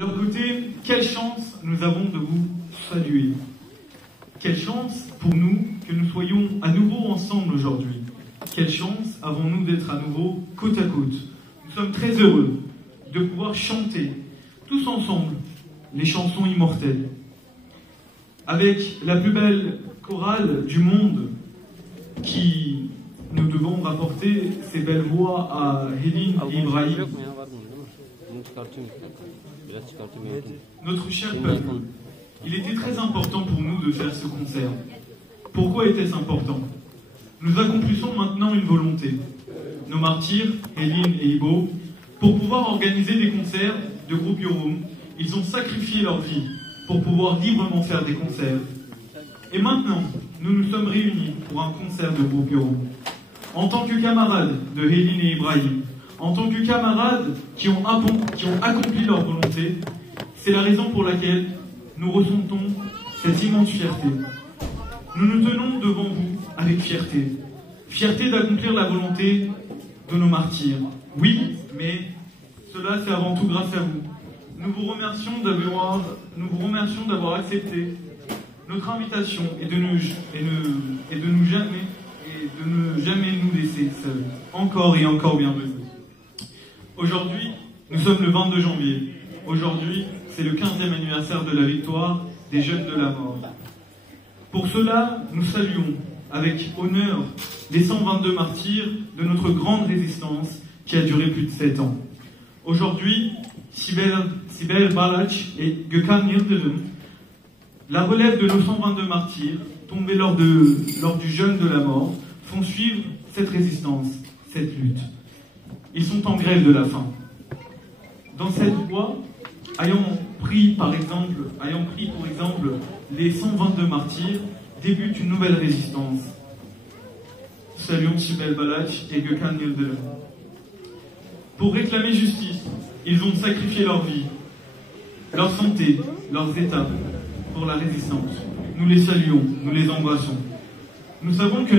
De leur côté, quelle chance nous avons de vous saluer. Quelle chance pour nous que nous soyons à nouveau ensemble aujourd'hui. Quelle chance avons-nous d'être à nouveau côte à côte. Nous sommes très heureux de pouvoir chanter tous ensemble les chansons immortelles. Avec la plus belle chorale du monde qui nous devons rapporter ces belles voix à Hélène et Ibrahim. Notre cher peuple, il était très important pour nous de faire ce concert. Pourquoi était-ce important? Nous accomplissons maintenant une volonté. Nos martyrs, Hélène et Ibo, pour pouvoir organiser des concerts de groupe Yorum, ils ont sacrifié leur vie pour pouvoir librement faire des concerts. Et maintenant, nous nous sommes réunis pour un concert de groupe Yorum. En tant que camarades de Hélène et Ibrahim, en tant que camarades qui ont accompli leur volonté, c'est la raison pour laquelle nous ressentons cette immense fierté. Nous nous tenons devant vous avec fierté. Fierté d'accomplir la volonté de nos martyrs. Oui, mais cela c'est avant tout grâce à vous. Nous vous remercions d'avoir accepté notre invitation et de ne jamais nous laisser seuls. Encore et encore bienvenue. Aujourd'hui, nous sommes le 22 janvier. Aujourd'hui, c'est le 15e anniversaire de la victoire des jeunes de la mort. Pour cela, nous saluons avec honneur les 122 martyrs de notre grande résistance qui a duré plus de 7 ans. Aujourd'hui, Sibel Balach et Gökhan Yıldırım, la relève de nos 122 martyrs tombés lors du jeûne de la mort, font suivre cette résistance, cette lutte. Ils sont en grève de la faim. Dans cette voie, ayant pris pour exemple les 122 martyrs, débute une nouvelle résistance. Saluons Sibel Balach et Gökhan Yıldırım. Pour réclamer justice, ils ont sacrifié leur vie, leur santé, leurs états pour la résistance. Nous les saluons, nous les embrassons. Nous savons que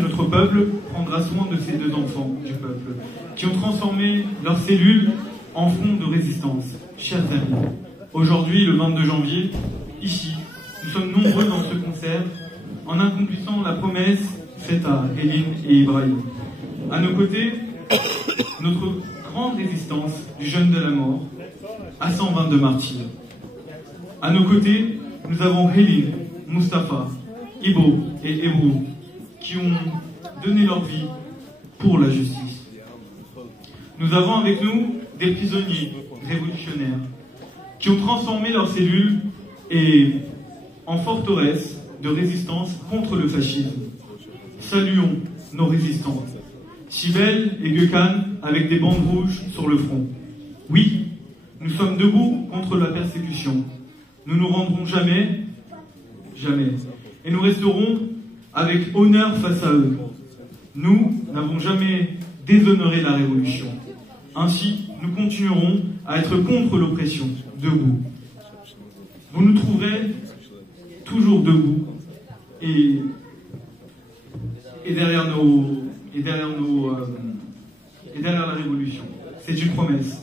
notre peuple prendra soin de ces deux enfants du peuple, qui ont transformé leurs cellules en front de résistance. Chers amis, aujourd'hui, le 22 janvier, ici, nous sommes nombreux dans ce concert, en accomplissant la promesse faite à Hélène et Ibrahim. À nos côtés, notre grande résistance du jeûne de la mort, à 122 martyrs. À nos côtés, nous avons Hélène, Mustapha, Ibo et Ebru, qui ont donné leur vie pour la justice. Nous avons avec nous des prisonniers révolutionnaires qui ont transformé leurs cellules en forteresse de résistance contre le fascisme. Saluons nos résistantes, Sibel et Gökhan avec des bandes rouges sur le front. Oui, nous sommes debout contre la persécution. Nous nous rendrons jamais, jamais. Et nous resterons avec honneur face à eux. Nous n'avons jamais déshonoré la révolution. Ainsi, nous continuerons à être contre l'oppression, debout. Vous nous trouverez toujours debout et derrière la révolution. C'est une promesse.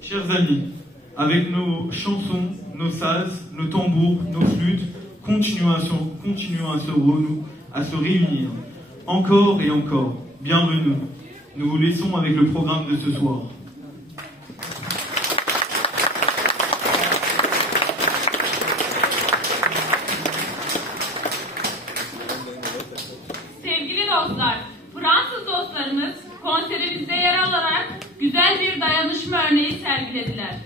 Chers amis, avec nos chansons, nos sazes, nos tambours, nos flûtes, continuons à se réunir. Encore et encore. Bienvenue. Nous vous laissons avec le programme de ce soir. Sevgili dostlar, Fransız dostlarımız konserimizde yer alarak güzel bir dayanışma örneği sergilediler.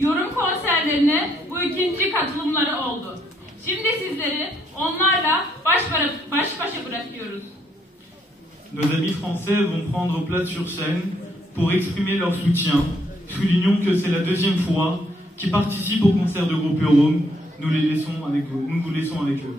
Yorum konserlerine bu ikinci katılımları oldu. Şimdi sizleri onlarla baş başa bırakıyoruz. Nos amis français vont prendre place sur scène pour exprimer leur soutien. Soulignons que c'est la deuxième fois qu'ils participent au concert de groupe Yorum. Nous vous laissons avec eux.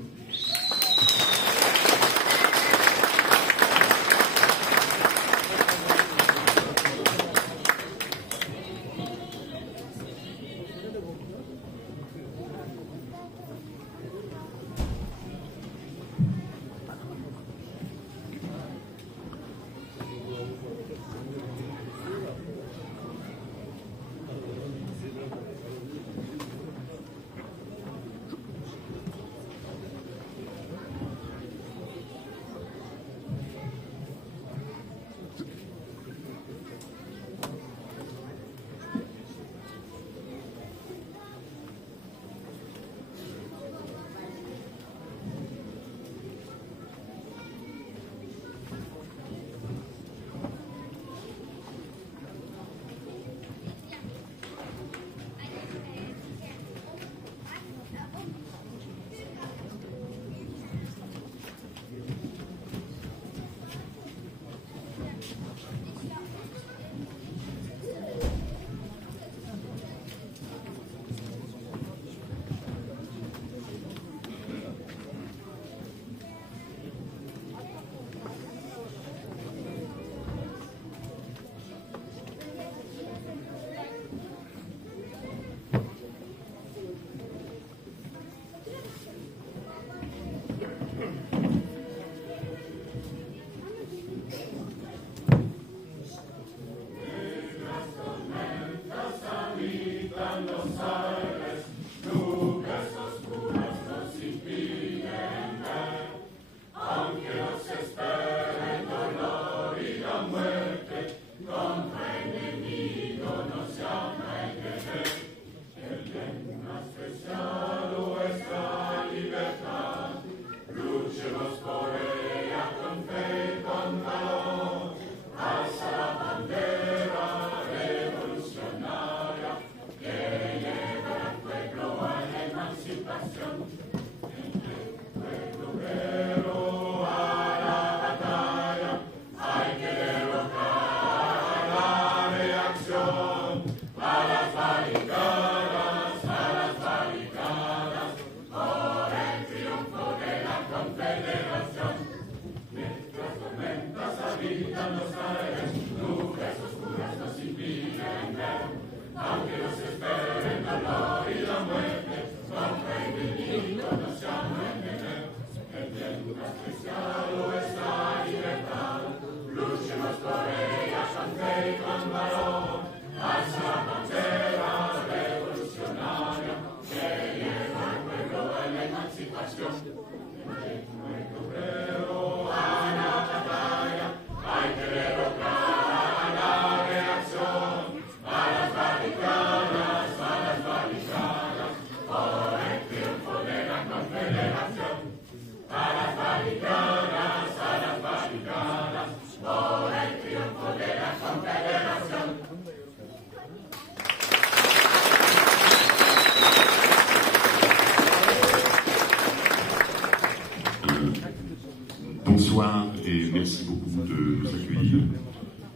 Bonsoir et merci beaucoup de nous accueillir.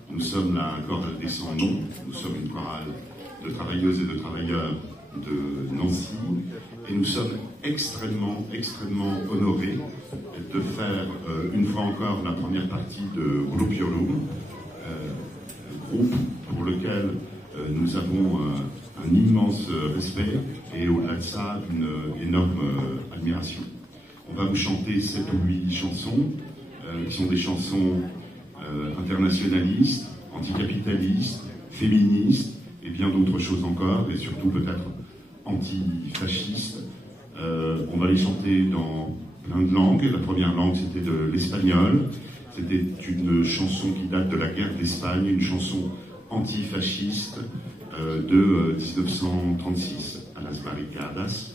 Nous sommes la chorale des 100 noms. Nous sommes une chorale de travailleuses et de travailleurs de Nancy et nous sommes extrêmement honorés de faire une fois encore la première partie de Groupe Iorum, groupe pour lequel nous avons un immense respect et au-delà de ça une énorme admiration. On va vous chanter 7 ou 8 chansons qui sont des chansons internationalistes, anticapitalistes, féministes et bien d'autres choses encore, et surtout peut-être antifascistes. On va les chanter dans plein de langues. La première langue, c'était de l'espagnol. C'était une chanson qui date de la guerre d'Espagne, une chanson antifasciste de 1936, à las barricadas.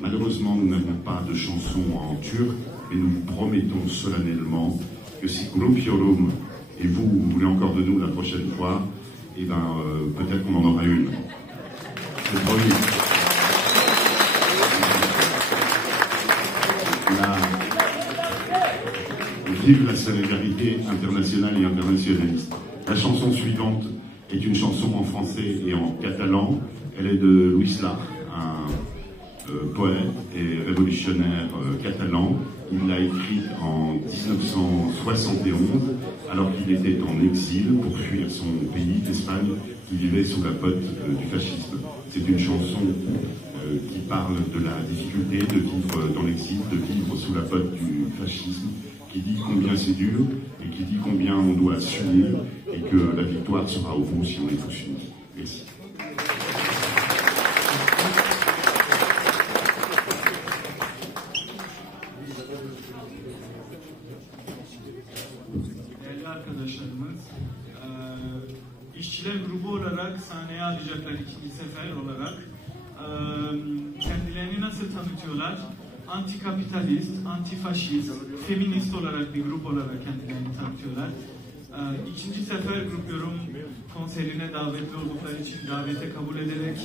Malheureusement, nous n'avons pas de chanson en turc, et nous vous promettons solennellement que si Groupe Iorum et vous voulez encore de nous la prochaine fois, eh ben, peut-être qu'on en aura une. C'est promis. Vive la solidarité internationale et internationaliste. La chanson suivante est une chanson en français et en catalan. Elle est de Louis Llach, un poète et révolutionnaire catalan. Il l'a écrite en 1971, alors qu'il était en exil pour fuir son pays, l'Espagne, qui vivait sous la botte du fascisme. C'est une chanson qui parle de la difficulté de vivre dans l'exil, de vivre sous la botte du fascisme, qui dit combien c'est dur et qui dit combien on doit s'unir et que la victoire sera au bout si on est tous unis. Merci. İşçiler grubu olarak sahneye alacaklar ikinci sefer olarak. Kendilerini nasıl tanıtıyorlar? Antikapitalist, antifaşist, feminist olarak bir grup olarak kendilerini tanıtıyorlar. İkinci sefer Grup Yorum konserine davetli oldukları için davete kabul ederek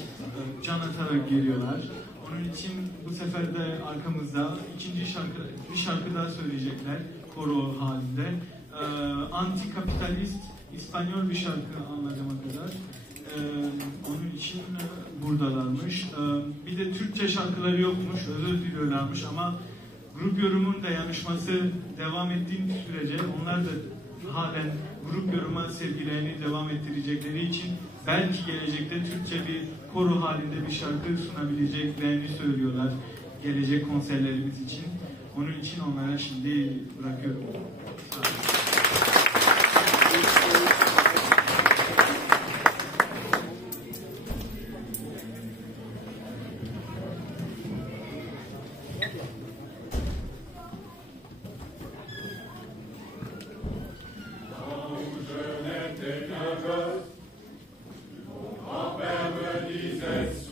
can atarak geliyorlar. Onun için bu sefer de arkamızda bir şarkı daha söyleyecekler koro halinde. Antikapitalist İspanyol bir şarkı anladığıma kadar. Onun için buradalarmış. Bir de Türkçe şarkıları yokmuş, özür diliyorlarmış ama Grup Yorum'un dayanışması devam ettiği sürece onlar da halen Grup Yorum'a sevgilerini devam ettirecekleri için belki gelecekte Türkçe bir koro halinde bir şarkı sunabileceklerini söylüyorlar gelecek konserlerimiz için. Onun için onlara şimdi bırakıyorum. Merci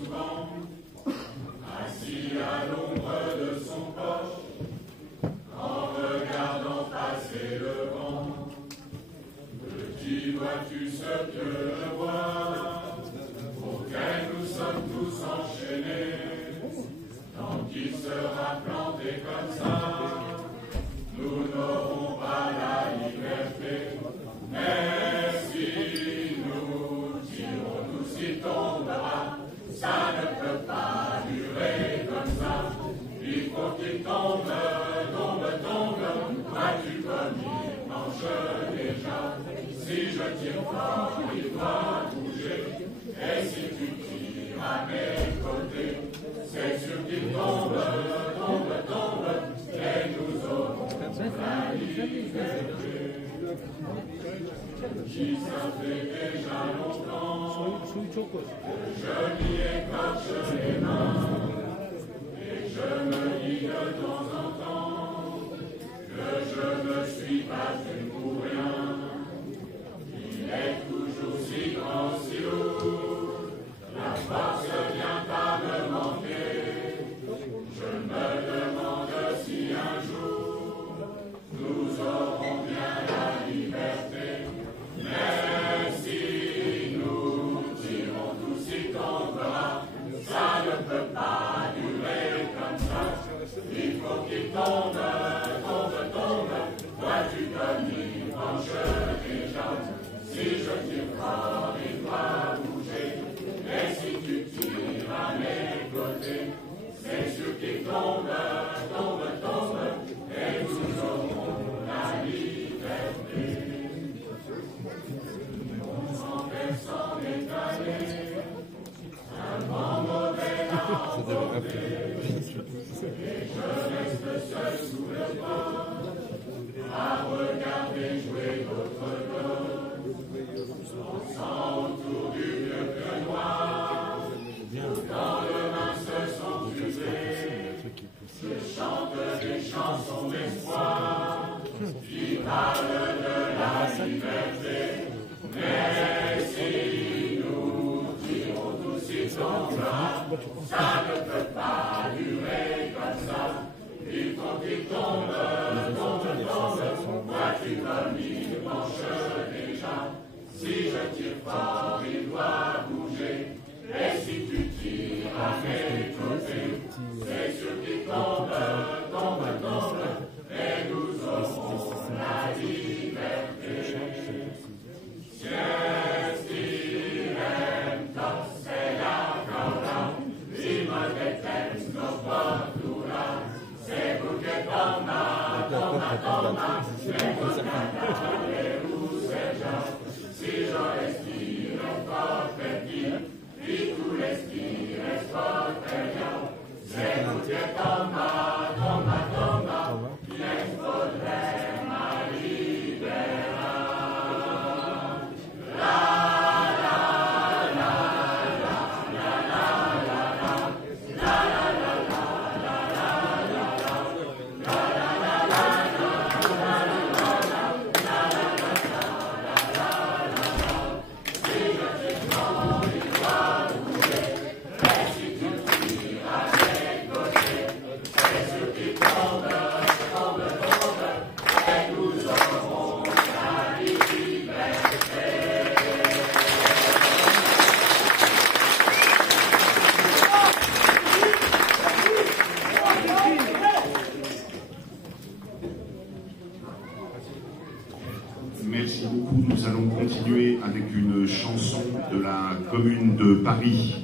beaucoup. Nous allons continuer avec une chanson de la commune de Paris.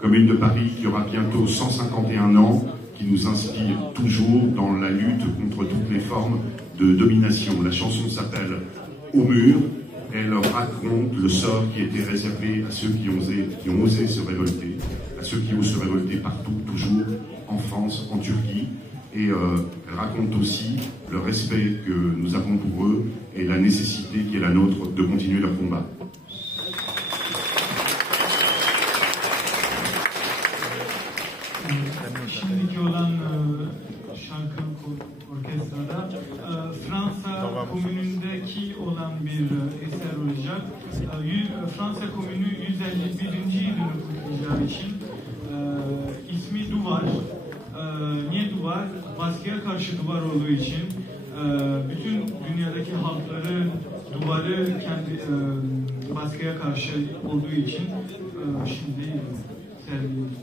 Commune de Paris qui aura bientôt 151 ans, qui nous inspire toujours dans la lutte contre toutes les formes de domination. La chanson s'appelle « Au mur ». Elle raconte le sort qui était réservé à ceux qui ont osé se révolter, à ceux qui osent se révolter partout, toujours, en France, en Turquie. Et elle raconte aussi le respect que nous avons pour eux et la nécessité qui est la nôtre de continuer leur combat. Şimdiki olan şarkı orkestrada Fransa komünündeki olan bir eser olacak. Fransa komünü 151. yılını kutlayacağı için baskıya karşı duvar olduğu için bütün dünyadaki halkları duvarı kendi baskıya karşı olduğu için şimdi sergiliyoruz.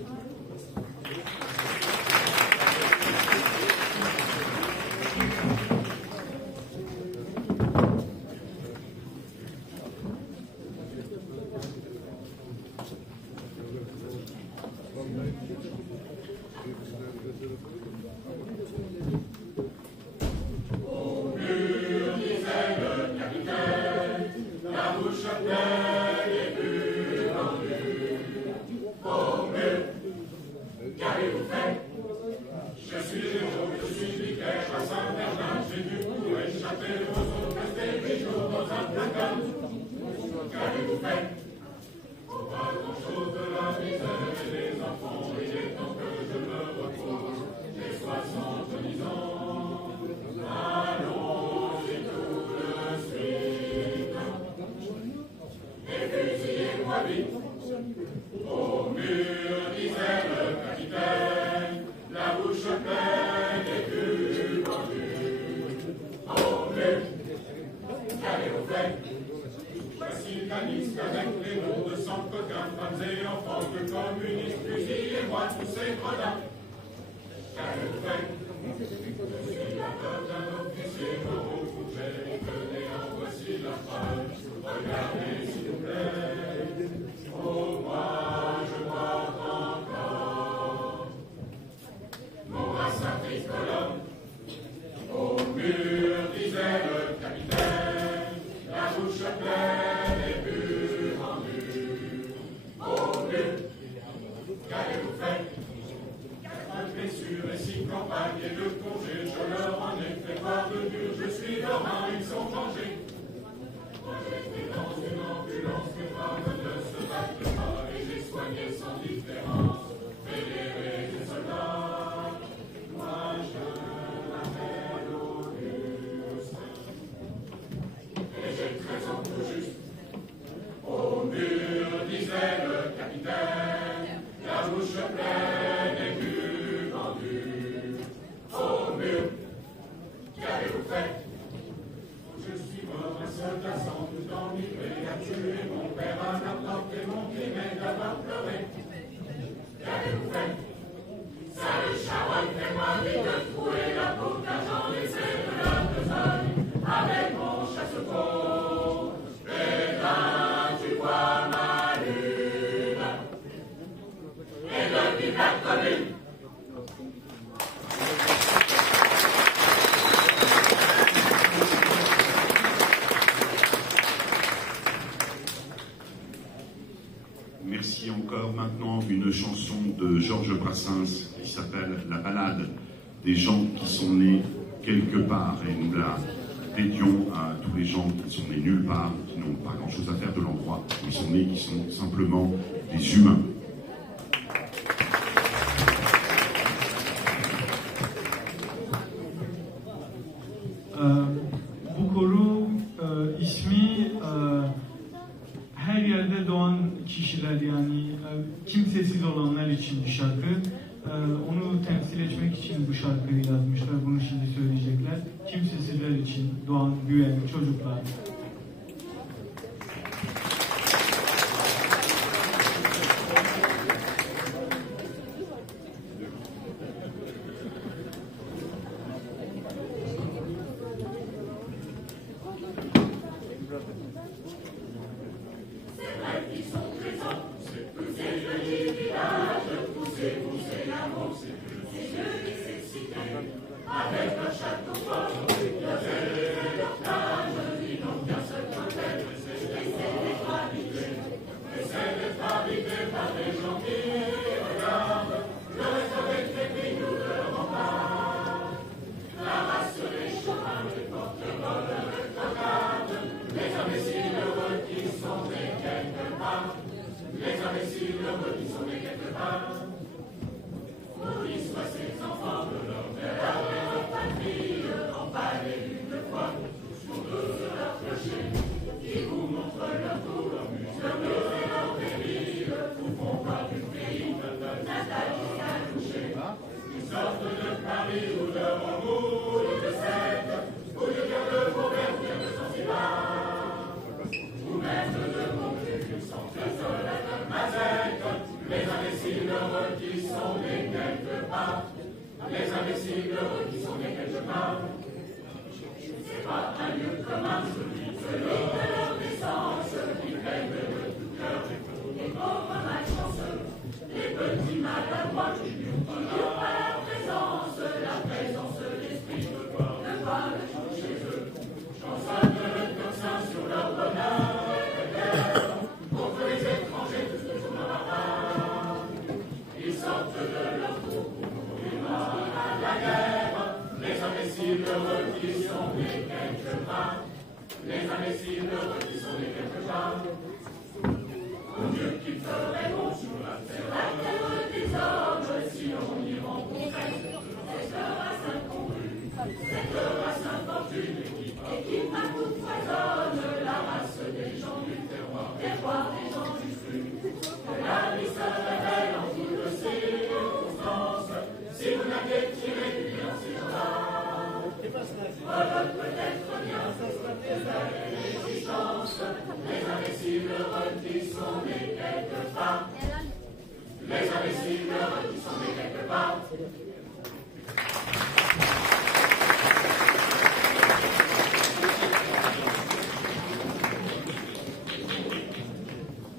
Merci encore. Maintenant, une chanson de Georges Brassens qui s'appelle La Ballade des gens qui sont nés quelque part. Et nous la dédions à tous les gens qui sont nés nulle part, qui n'ont pas grand-chose à faire de l'endroit où ils sont nés, qui sont simplement des humains. Bu koru ismi her yerde doğan kişiler, yani kimsesiz olanlar için bir şarkı. Onu temsil etmek için bu şarkıyı yazmışlar. Bunu şimdi söyleyecekler. Kimsesizler için doğan, büyüyen çocuklar. Maudits soient ces enfants de leur père, et de leur patrie, en palais, une fois.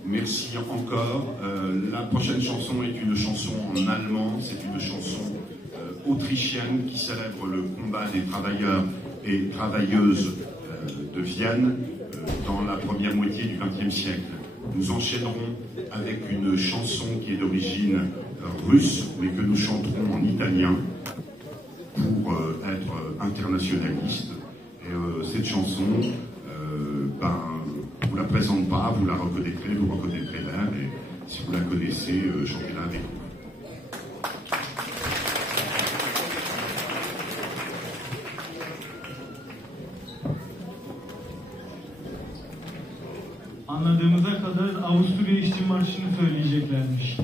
Merci encore. La prochaine chanson est une chanson en allemand, c'est une chanson autrichienne qui célèbre le combat des travailleurs et travailleuses de Vienne dans la première moitié du XXe siècle. Nous enchaînerons avec une chanson qui est d'origine russe, mais que nous chanterons en italien pour être internationaliste. Et cette chanson, je ne vous la présente pas, vous la reconnaîtrez, vous reconnaîtrez l'air, et si vous la connaissez, chantez-la avec nous. Anladığımıza kadar Avusturya İşçi Marşı'nı söyleyeceklermiş.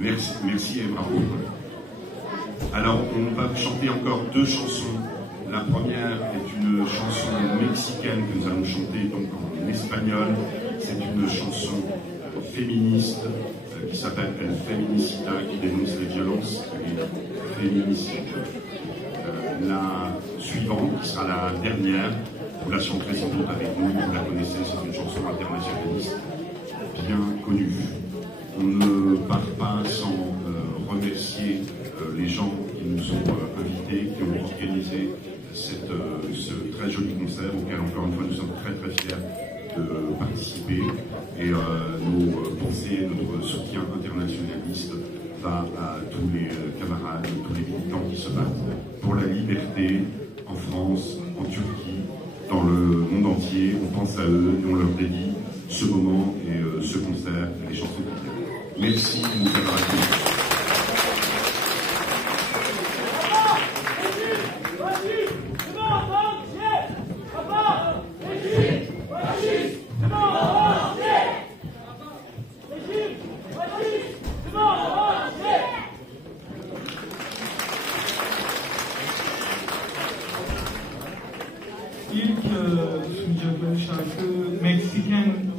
merci et bravo. Alors, on va chanter encore 2 chansons. La première est une chanson mexicaine que nous allons chanter donc en espagnol. C'est une chanson féministe qui s'appelle El Feminicida, qui dénonce les violences et les féminicides. La suivante, qui sera la dernière, vous la chanterez sans doute avec nous, vous la connaissez, c'est une chanson internationaliste bien connue. On ne part pas sans remercier les gens qui nous ont invités, qui ont organisé ce très joli concert auquel encore une fois nous sommes très très fiers de participer, et nos pensées, notre soutien internationaliste va à tous les camarades, tous les militants qui se battent pour la liberté en France, en Turquie, dans le monde entier. On pense à eux et on leur dédie ce moment et ce concert et les chansons qu'on fait. Merci de nous avoir accueillis. İlk sunacakları şarkı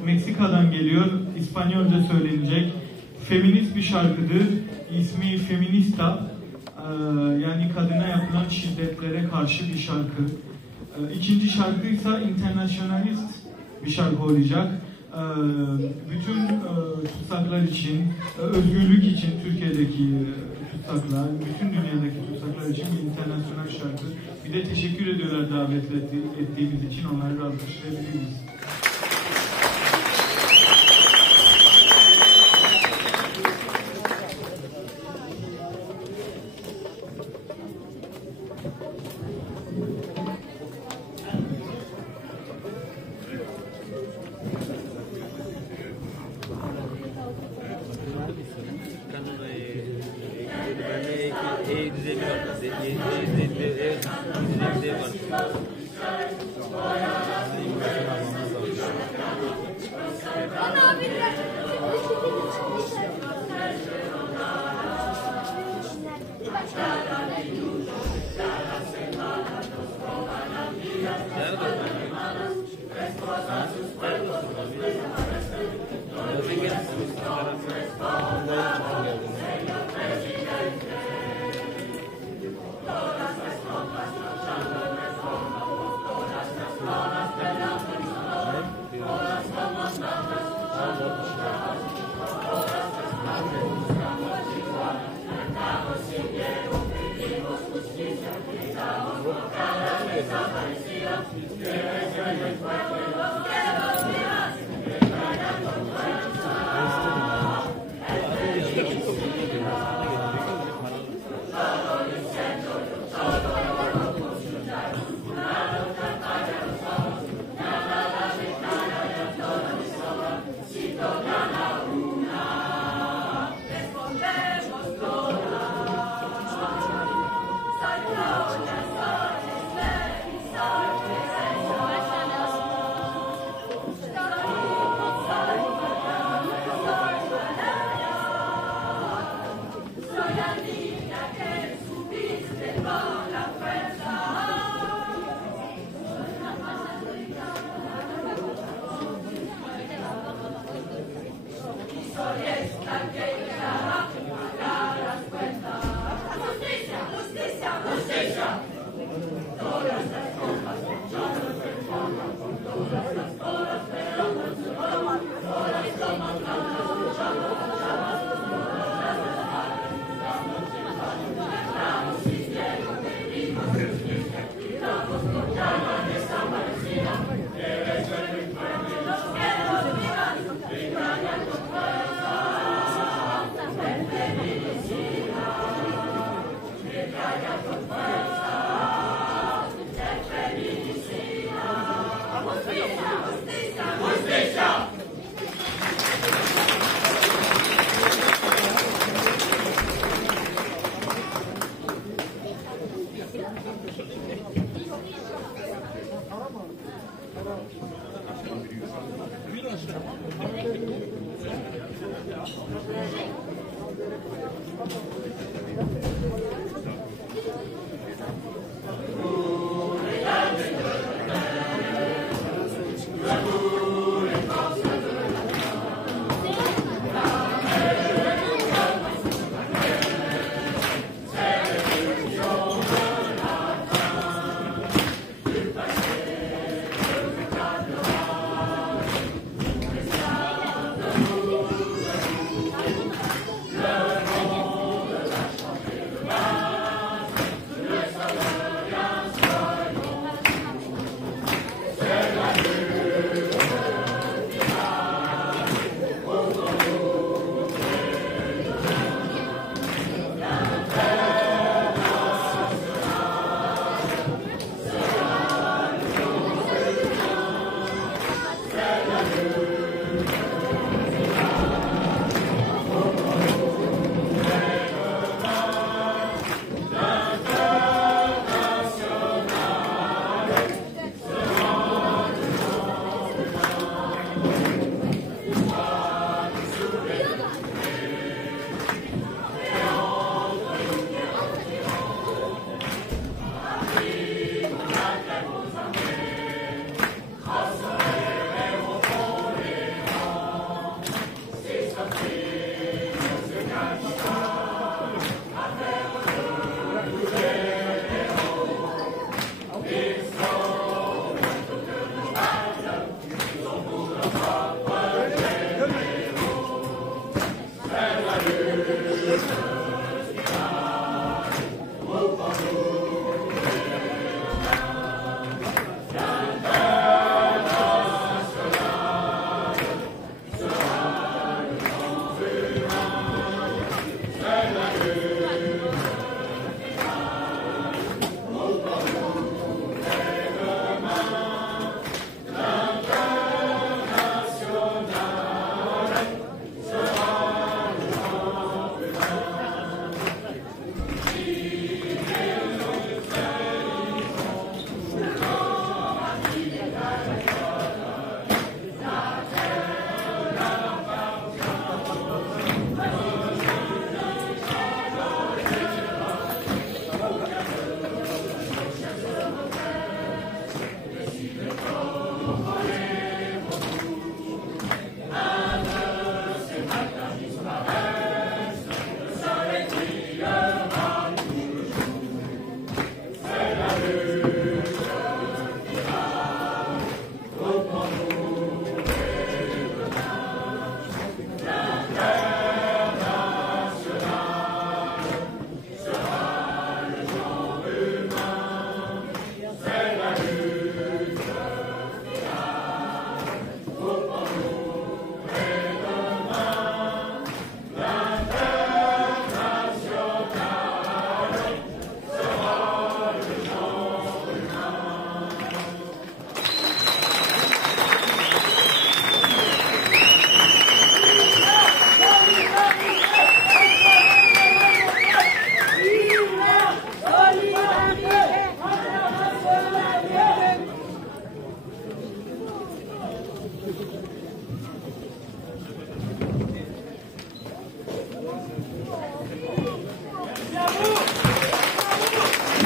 Meksika'dan geliyor. İspanyolca söylenecek. Feminist bir şarkıdır. İsmi Feminista. Yani kadına yapılan şiddetlere karşı bir şarkı. İkinci şarkı ise internationalist bir şarkı olacak. Bütün tutsaklar için, özgürlük için Türkiye'deki tutsaklar, bütün dünyadaki tutsaklar için bir internasyonel şarkı. Bir de teşekkür ediyorlar davet ettiğimiz için, onları alkışlayabiliriz.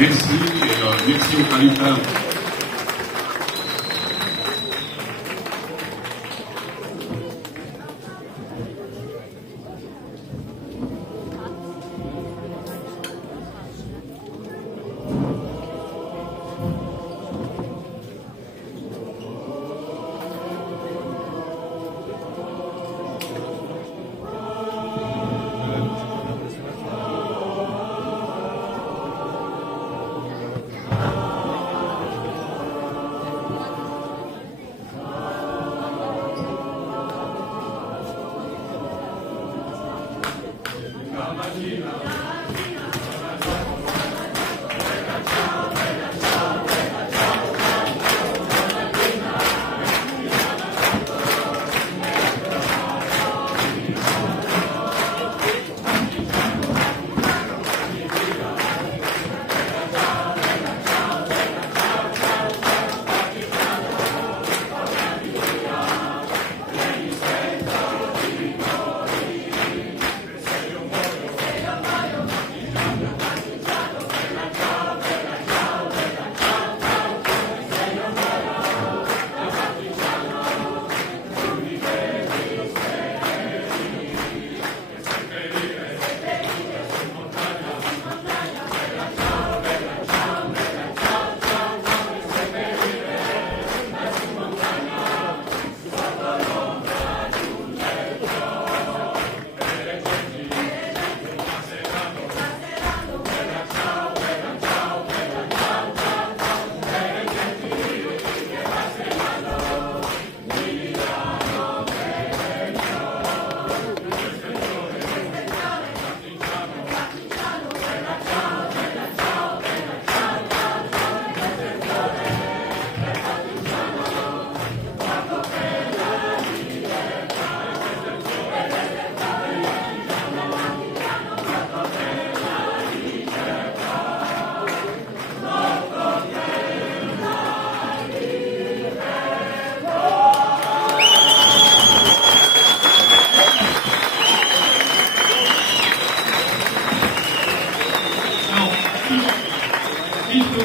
Merci, merci au Khalifa.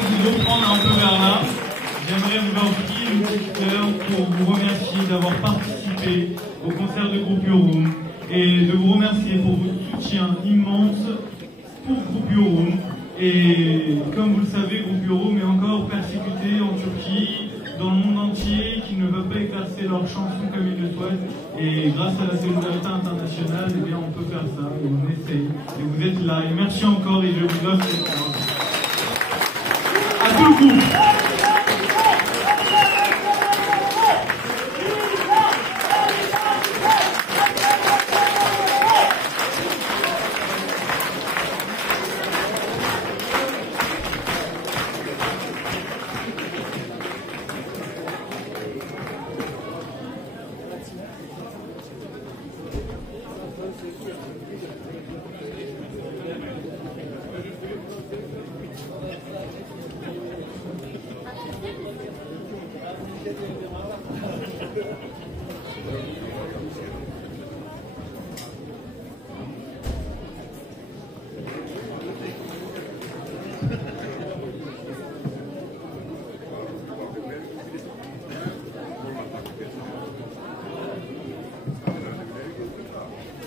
vous reprendre un peu vers là. J'aimerais vous offrir une petite heure pour vous remercier d'avoir participé au concert de Groupe Yorum et de vous remercier pour votre soutien immense pour Groupe Yorum. Et comme vous le savez, Groupe Yorum est encore persécuté en Turquie, dans le monde entier, qui ne veut pas exercer leurs chansons comme ils le souhaitent. Et grâce à la solidarité internationale, eh bien, on peut faire ça, et on essaye. Et vous êtes là, et merci encore, et je vous offre cette parole. À tout le groupe.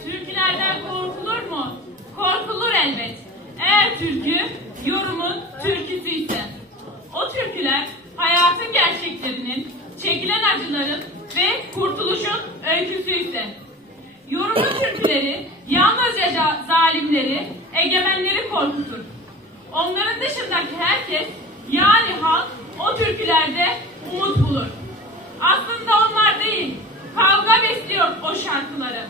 Türkülerden korkulur mu? Korkulur elbet. Eğer türkü, Yorum'un türküsü ise. O türküler hayatın gerçeklerinin, çekilen acıların ve kurtuluşun öyküsü ise. Yorum'un türküleri yalnızca zalimleri, egemenleri korkutur. Onların dışındaki herkes, yani halk, o türkülerde umut bulur. Aslında onlar değil, kavga besliyor o şarkıları.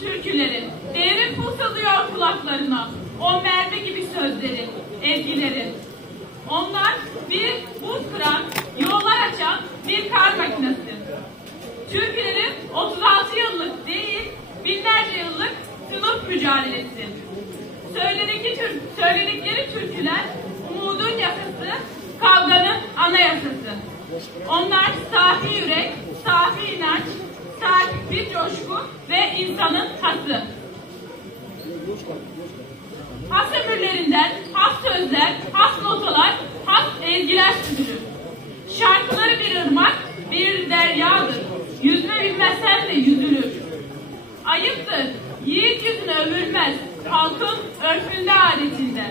Türküleri, devrim fısıldıyor kulaklarına, o mermi gibi sözleri, ezgileri. Onlar bir buz kıran, yollar açan bir kar makinesi. Türkülerin 36 yıllık değil, binlerce yıllık sınıf mücadelesi. Söyledikleri türküler, umudun yakası, kavganın anayasası. Onlar safi yürek, safi inanç, safi bir coşku ve insanın hası. Has ömürlerinden has sözler, has notalar, has ezgiler süzülür. Şarkıları bir ırmak, bir deryadır. Yüzme bilmezsen de yüzülür. Ayıptır, yiğit yüzüne övülmez, halkın örfünde adetinde.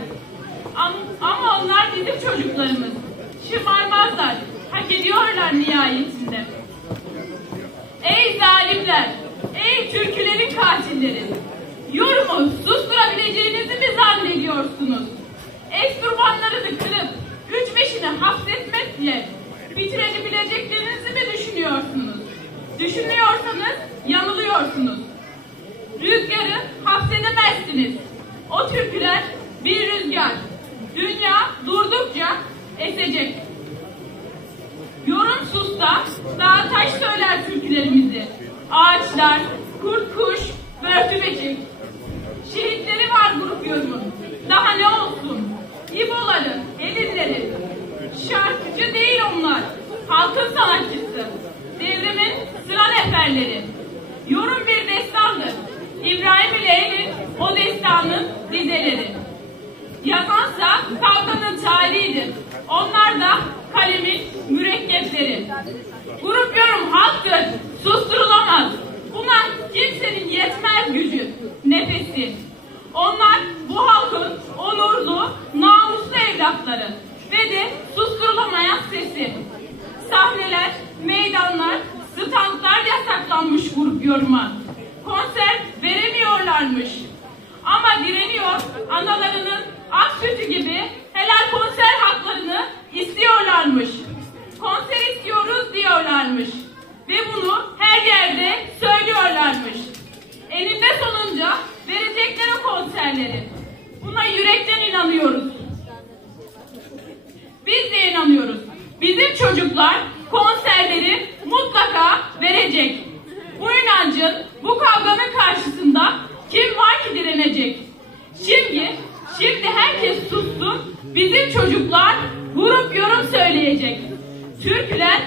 Ama onlar bizim çocuklarımız. Şımarmazlar, hak ediyorlar nihayetinde. Ey zalimler, ey türkülerin katilleri! Yorumu susturabileceğinizi mi zannediyorsunuz? Enstrümanlarını kırıp, 3-5'ini hapsetmekle bitirebileceklerinizi mi düşünüyorsunuz? Düşünüyorsanız yanılıyorsunuz. Rüzgarı hapsedemezsiniz. O türküler bir rüzgar. Dünya durdukça esecek. Yorum susta, dağ taş söyler türkülerimizi. Ağaçlar, kurt kuş, börtü böcek. Şehitleri var Grup Yorum'un. Daha ne olsun? İboları, elinleri. Şarkıcı değil onlar. Halkın sanatçısı. Devrimin sıra neferleri. Yorum bir destandır. İbrahim ile Elin o destanın dizeleri. Yazansa kavganın talihidir. Onlar da kalemin mürekkepleri. Grup Yorum halktır. Susturulamaz. Buna kimsenin yetmez gücü, nefesi. Onlar bu halkın onurlu, namuslu evlatları ve de susturulamayan sesi. Sahneler, meydanlar, standlar yasaklanmış Grup Yorum'a. Konser veremiyorlarmış. Ama direniyor, analarının ak sütü gibi helal konser haklarını istiyorlarmış. Konser istiyoruz diyorlarmış. Ve bunu her yerde söylüyorlarmış. Eninde sonunda verecekler o konserleri. Buna yürekten inanıyoruz. Biz de inanıyoruz. Bizim çocuklar konserleri mutlaka verecek. Bu inancın, bu kavganın karşısında kim var ki direnecek? Şimdi herkes sussun. Bizim çocuklar Grup Yorum söyleyecek. Türküler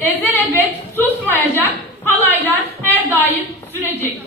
ezel ebed susmayacak. Halaylar her daim sürecek.